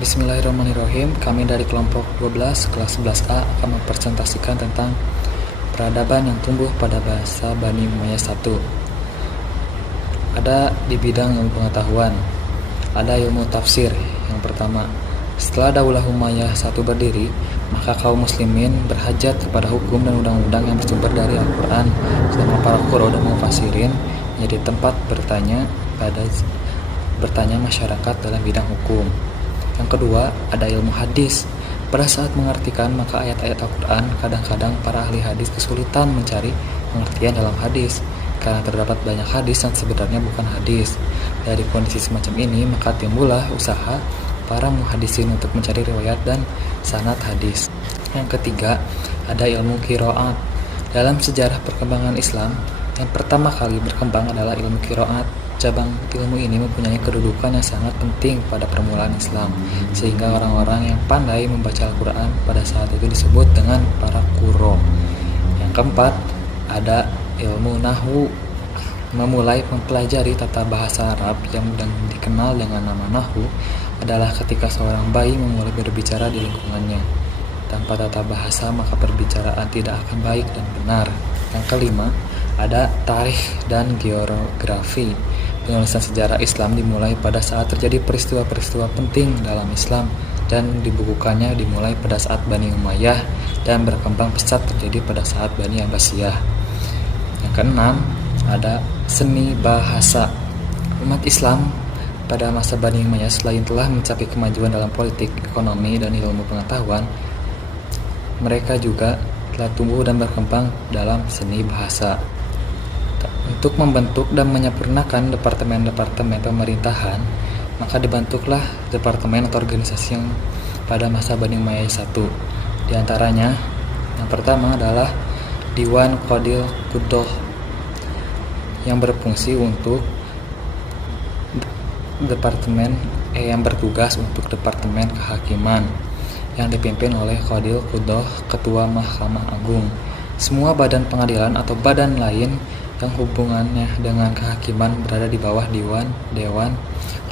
Bismillahirrahmanirrahim. Kami dari kelompok 12 kelas 11A akan mempresentasikan tentang peradaban yang tumbuh pada bahasa Bani Umayyah 1. Ada di bidang ilmu pengetahuan, ada ilmu tafsir. Yang pertama, setelah Daulah Umayyah 1 berdiri, maka kaum muslimin berhajat kepada hukum dan undang-undang yang bersumber dari Al-Quran, selama para qurra dan mufassirin menjadi tempat bertanya masyarakat dalam bidang hukum. Yang kedua, ada ilmu hadis. Pada saat mengartikan maka ayat-ayat Al-Quran, kadang-kadang para ahli hadis kesulitan mencari pengertian dalam hadis, karena terdapat banyak hadis yang sebenarnya bukan hadis. Dari kondisi semacam ini, maka timbullah usaha para muhadisin untuk mencari riwayat dan sanad hadis. Yang ketiga, ada ilmu qiraat. Dalam sejarah perkembangan Islam, yang pertama kali berkembang adalah ilmu qiraat. Cabang ilmu ini mempunyai kedudukan yang sangat penting pada permulaan Islam, sehingga orang-orang yang pandai membaca Al-Quran pada saat itu disebut dengan para qurra. Yang keempat, ada ilmu nahwu. Memulai mempelajari tata bahasa Arab yang dikenal dengan nama nahwu adalah ketika seorang bayi memulai berbicara di lingkungannya. Tanpa tata bahasa, maka perbicaraan tidak akan baik dan benar. Yang kelima, ada tarikh dan geografi. Penulisan sejarah Islam dimulai pada saat terjadi peristiwa-peristiwa penting dalam Islam, dan dibukukannya dimulai pada saat Bani Umayyah dan berkembang pesat terjadi pada saat Bani Abbasiyah. Yang keenam, ada seni bahasa. Umat Islam pada masa Bani Umayyah selain telah mencapai kemajuan dalam politik, ekonomi, dan ilmu pengetahuan, mereka juga telah tumbuh dan berkembang dalam seni bahasa. Untuk membentuk dan menyempurnakan departemen-departemen pemerintahan, maka dibentuklah departemen atau organisasi yang pada masa Bani Umayyah 1. Di antaranya, yang pertama adalah Diwan Qadil Qudoh, yang berfungsi untuk yang bertugas untuk departemen kehakiman, yang dipimpin oleh Qadil Qudoh, ketua Mahkamah Agung. Semua badan pengadilan atau badan lain yang hubungannya dengan kehakiman berada di bawah Dewan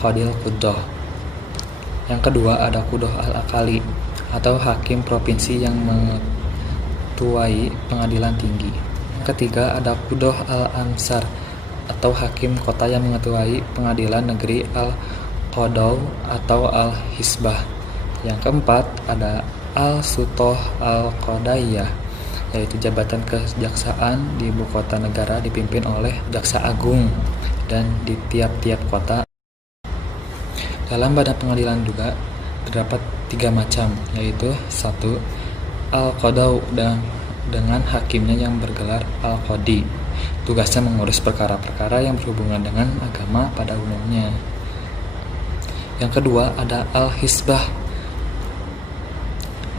Qadil Qudoh. Yang kedua, ada Qudoh al-Aqali atau hakim provinsi yang mengetuai pengadilan tinggi. Yang ketiga, ada Qudoh al-Ansar atau hakim kota yang mengetuai pengadilan negeri al-Qadaw atau al-Hisbah. Yang keempat, ada al-Sutoh al-Qadaiyah, yaitu jabatan kejaksaan di ibu kota negara dipimpin oleh jaksa agung, dan di tiap-tiap kota. Dalam badan pengadilan juga terdapat 3 macam, yaitu 1. Al-Qadaw dengan hakimnya yang bergelar Al-Qadi. Tugasnya mengurus perkara-perkara yang berhubungan dengan agama pada umumnya. Yang kedua, ada Al-Hisbah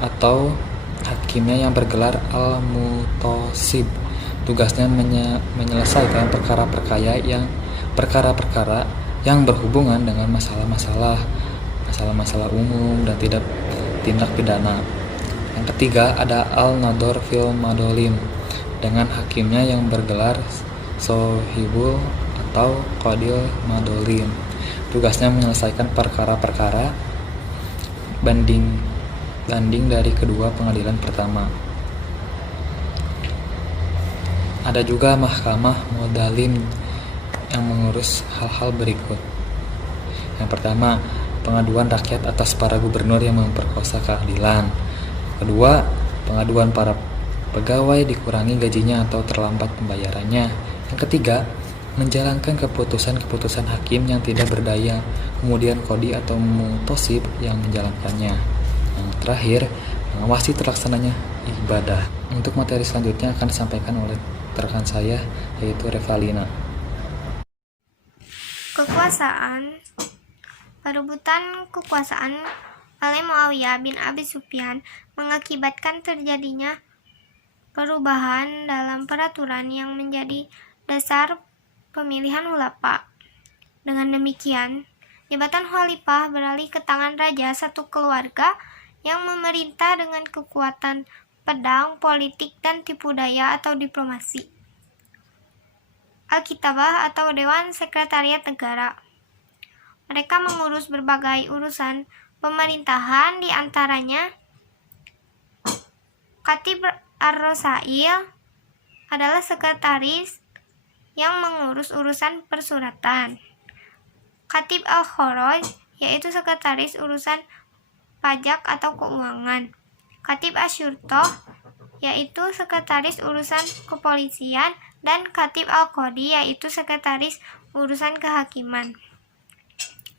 atau hakimnya yang bergelar Al-Mutasib. Tugasnya menyelesaikan perkara-perkara yang berhubungan dengan masalah-masalah umum dan tidak tindak pidana. Yang ketiga, ada Al-Nador fil Madolim dengan hakimnya yang bergelar Sohibul atau Qadil Madolim. Tugasnya menyelesaikan perkara-perkara banding dari kedua pengadilan pertama. Ada juga Mahkamah Modalim yang mengurus hal-hal berikut. Yang pertama, pengaduan rakyat atas para gubernur yang memperkosa keadilan. Kedua, pengaduan para pegawai dikurangi gajinya atau terlambat pembayarannya. Yang ketiga, menjalankan keputusan-keputusan hakim yang tidak berdaya. Kemudian Qadi atau Mutosib yang menjalankannya. Yang terakhir, mengawasi terlaksananya ibadah. Untuk materi selanjutnya akan disampaikan oleh rekan saya, yaitu Revalina. Kekuasaan. Perebutan kekuasaan oleh Muawiyah bin Abi Sufyan mengakibatkan terjadinya perubahan dalam peraturan yang menjadi dasar pemilihan khulafa. Dengan demikian, jabatan khalifah beralih ke tangan raja satu keluarga yang memerintah dengan kekuatan pedang, politik, dan tipu daya atau diplomasi. Al-Kitabah atau Dewan Sekretariat Negara. Mereka mengurus berbagai urusan pemerintahan, diantaranya Khatib ar-Rosail adalah sekretaris yang mengurus urusan persuratan. Khatib al-Kharaj yaitu sekretaris urusan pajak atau keuangan. Khatib asyurtoh yaitu sekretaris urusan kepolisian, dan Khatib al-Qadi yaitu sekretaris urusan kehakiman.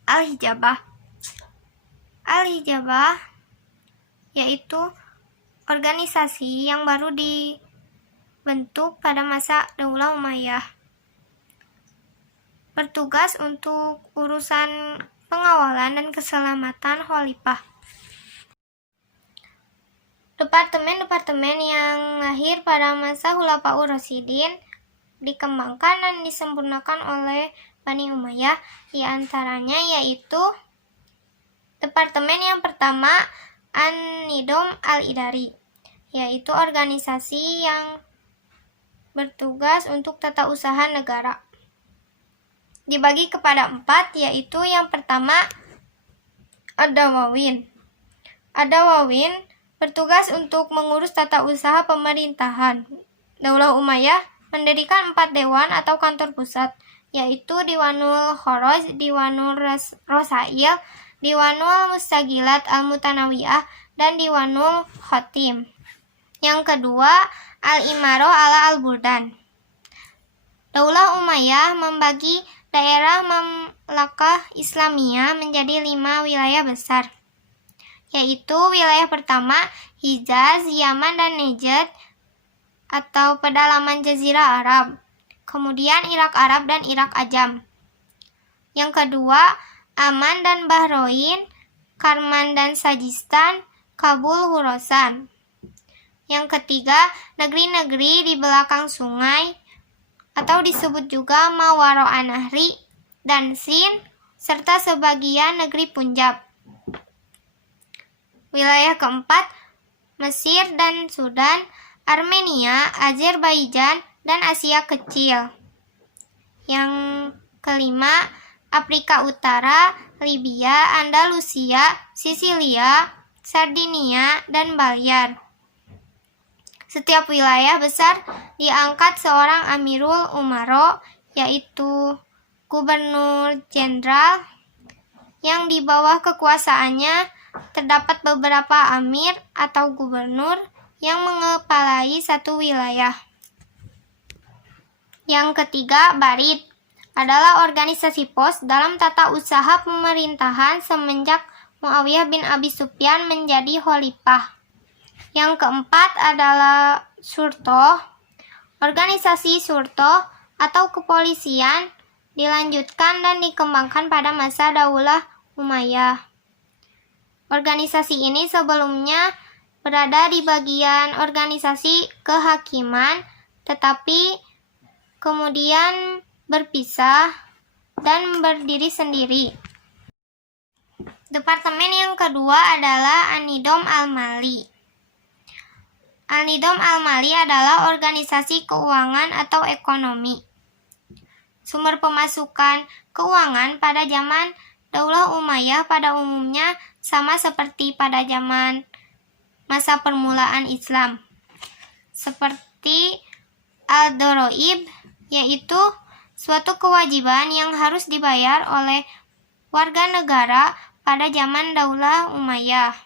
Al-Hijabah yaitu organisasi yang baru dibentuk pada masa Daulah Umayyah, bertugas untuk urusan pengawalan dan keselamatan khalifah. Departemen-departemen yang lahir pada masa Khulafaur Rasyidin dikembangkan dan disempurnakan oleh Bani Umayyah, diantaranya yaitu departemen yang pertama An-Nidham al-Idari, yaitu organisasi yang bertugas untuk tata usaha negara. Dibagi kepada 4, yaitu yang pertama Ad-Dawawin. Ad-Dawawin bertugas untuk mengurus tata usaha pemerintahan. Daulah Umayyah mendirikan 4 dewan atau kantor pusat, yaitu Diwanul Kharaj, Diwanul Rosail, Diwanul Mustagilat al-Mutanawiyah, dan Diwanul Khatim. Yang kedua, Al-Imaroh ala al-Buldan. Daulah Umayyah membagi daerah Mamlakah Islamiyah menjadi 5 wilayah besar, yaitu wilayah pertama Hijaz, Yaman, dan Najd atau pedalaman Jazirah Arab. Kemudian Irak Arab dan Irak Ajam. Yang kedua Aman dan Bahrain, Karman dan Sajistan, Kabul, Khurasan. Yang ketiga negeri-negeri di belakang sungai atau disebut juga Mawaro Anahri dan Sin, serta sebagian negeri Punjab. Wilayah keempat, Mesir dan Sudan, Armenia, Azerbaijan, dan Asia Kecil. Yang kelima, Afrika Utara, Libya, Andalusia, Sisilia, Sardinia, dan Balyar. Setiap wilayah besar diangkat seorang Amirul Umaro, yaitu Gubernur Jenderal, yang di bawah kekuasaannya terdapat beberapa amir atau gubernur yang mengepalai satu wilayah. Yang ketiga, Barid adalah organisasi pos dalam tata usaha pemerintahan semenjak Muawiyah bin Abi Sufyan menjadi khalifah. Yang keempat adalah Syurtoh. Organisasi Syurtoh atau kepolisian dilanjutkan dan dikembangkan pada masa Daulah Umayyah. Organisasi ini sebelumnya berada di bagian organisasi kehakiman, tetapi kemudian berpisah dan berdiri sendiri. Departemen yang kedua adalah An-Nidham al-Mali. An-Nidham al-Mali adalah organisasi keuangan atau ekonomi. Sumber pemasukan keuangan pada zaman Daulah Umayyah pada umumnya sama seperti pada zaman masa permulaan Islam, seperti al-doroib, yaitu suatu kewajiban yang harus dibayar oleh warga negara pada zaman Daulah Umayyah.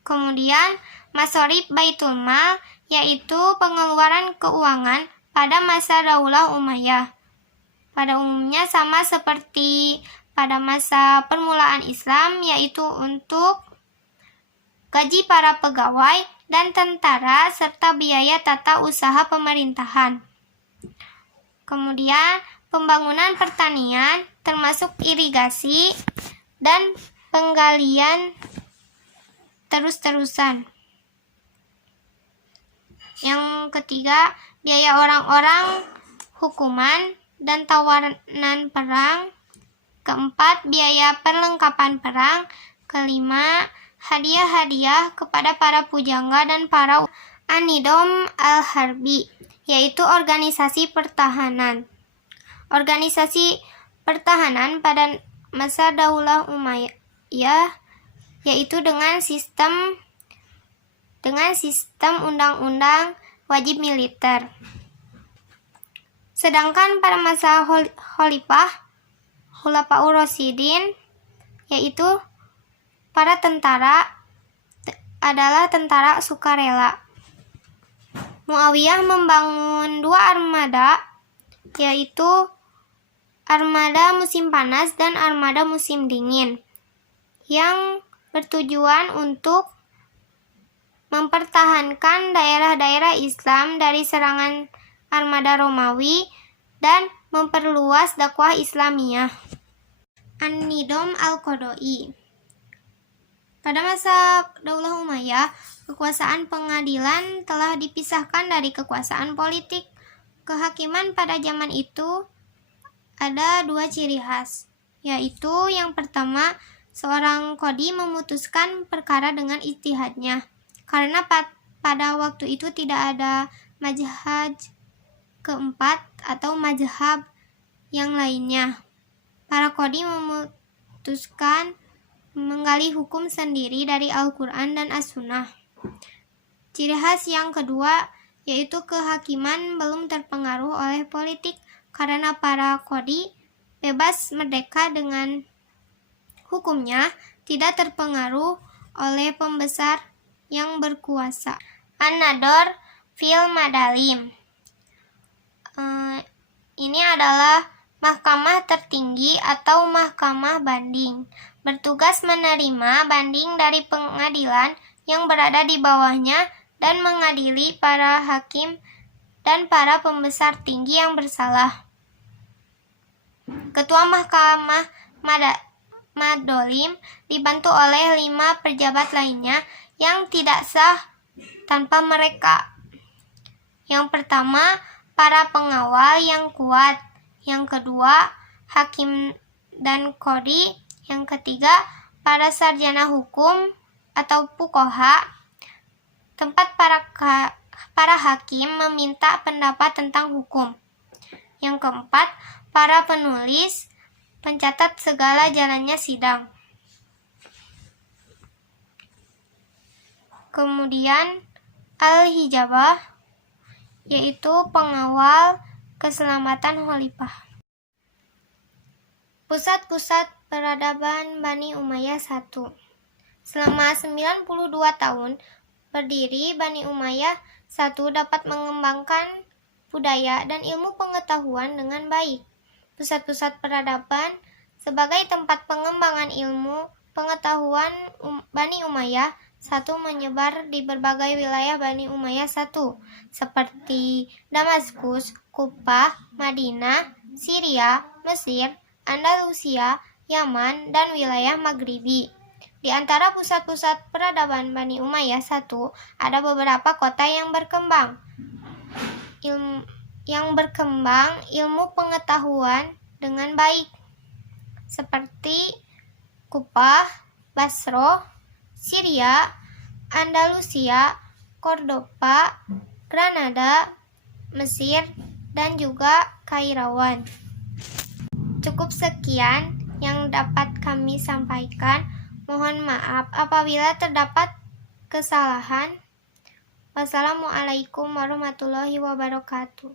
Kemudian masorib Baitul Mal, yaitu pengeluaran keuangan pada masa Daulah Umayyah. Pada umumnya sama seperti pada masa permulaan Islam, yaitu untuk gaji para pegawai dan tentara serta biaya tata usaha pemerintahan. Kemudian pembangunan pertanian termasuk irigasi dan penggalian terus-terusan. Yang ketiga, biaya orang-orang, hukuman, dan tawanan perang. Keempat, biaya perlengkapan perang. Kelima, hadiah-hadiah kepada para pujangga dan para An-Nidham al-Harbi, yaitu organisasi pertahanan. Organisasi pertahanan pada masa Daulah Umayyah, yaitu dengan sistem undang-undang wajib militer. Sedangkan pada masa Khulafaur Rasyidin, yaitu para tentara adalah tentara sukarela. Muawiyah membangun 2 armada, yaitu armada musim panas dan armada musim dingin, yang bertujuan untuk mempertahankan daerah-daerah Islam dari serangan armada Romawi dan memperluas dakwah Islamiyah. An-Nidham Al-Qadha'i. Pada masa Daulah Umayyah, kekuasaan pengadilan telah dipisahkan dari kekuasaan politik. Kehakiman pada zaman itu ada 2 ciri khas, yaitu yang pertama, seorang qadhi memutuskan perkara dengan ijtihadnya, karena pada waktu itu tidak ada mazhab keempat atau mazhab yang lainnya. Para qadhi memutuskan menggali hukum sendiri dari Al-Quran dan As-Sunnah. Ciri khas yang kedua, yaitu kehakiman belum terpengaruh oleh politik, karena para qadhi bebas merdeka dengan hukumnya, tidak terpengaruh oleh pembesar yang berkuasa. An-Nadhr fil Madalim. Ini adalah mahkamah tertinggi atau mahkamah banding, bertugas menerima banding dari pengadilan yang berada di bawahnya dan mengadili para hakim dan para pembesar tinggi yang bersalah. Ketua Mahkamah Madolim dibantu oleh 5 pejabat lainnya yang tidak sah tanpa mereka. Yang pertama, para pengawal yang kuat. Yang kedua, hakim dan qadhi. Yang ketiga, para sarjana hukum atau fuqaha, tempat para hakim meminta pendapat tentang hukum. Yang keempat, para penulis, pencatat segala jalannya sidang. Kemudian al-hijabah, yaitu pengawal keselamatan khalifah. Pusat-pusat peradaban Bani Umayyah 1. Selama 92 tahun berdiri, Bani Umayyah 1 dapat mengembangkan budaya dan ilmu pengetahuan dengan baik. Pusat-pusat peradaban sebagai tempat pengembangan ilmu pengetahuan Bani Umayyah 1 menyebar di berbagai wilayah Bani Umayyah 1, seperti Damaskus, Kufah, Madinah, Syria, Mesir, Andalusia, Yaman, dan wilayah Maghribi. Di antara pusat-pusat peradaban Bani Umayyah 1 ada beberapa kota yang berkembang. Ilmu pengetahuan dengan baik, seperti Kufah, Basro, Syria, Andalusia, Cordoba, Granada, Mesir, dan juga Kairawan. Cukup sekian yang dapat kami sampaikan. Mohon maaf apabila terdapat kesalahan. Wassalamualaikum warahmatullahi wabarakatuh.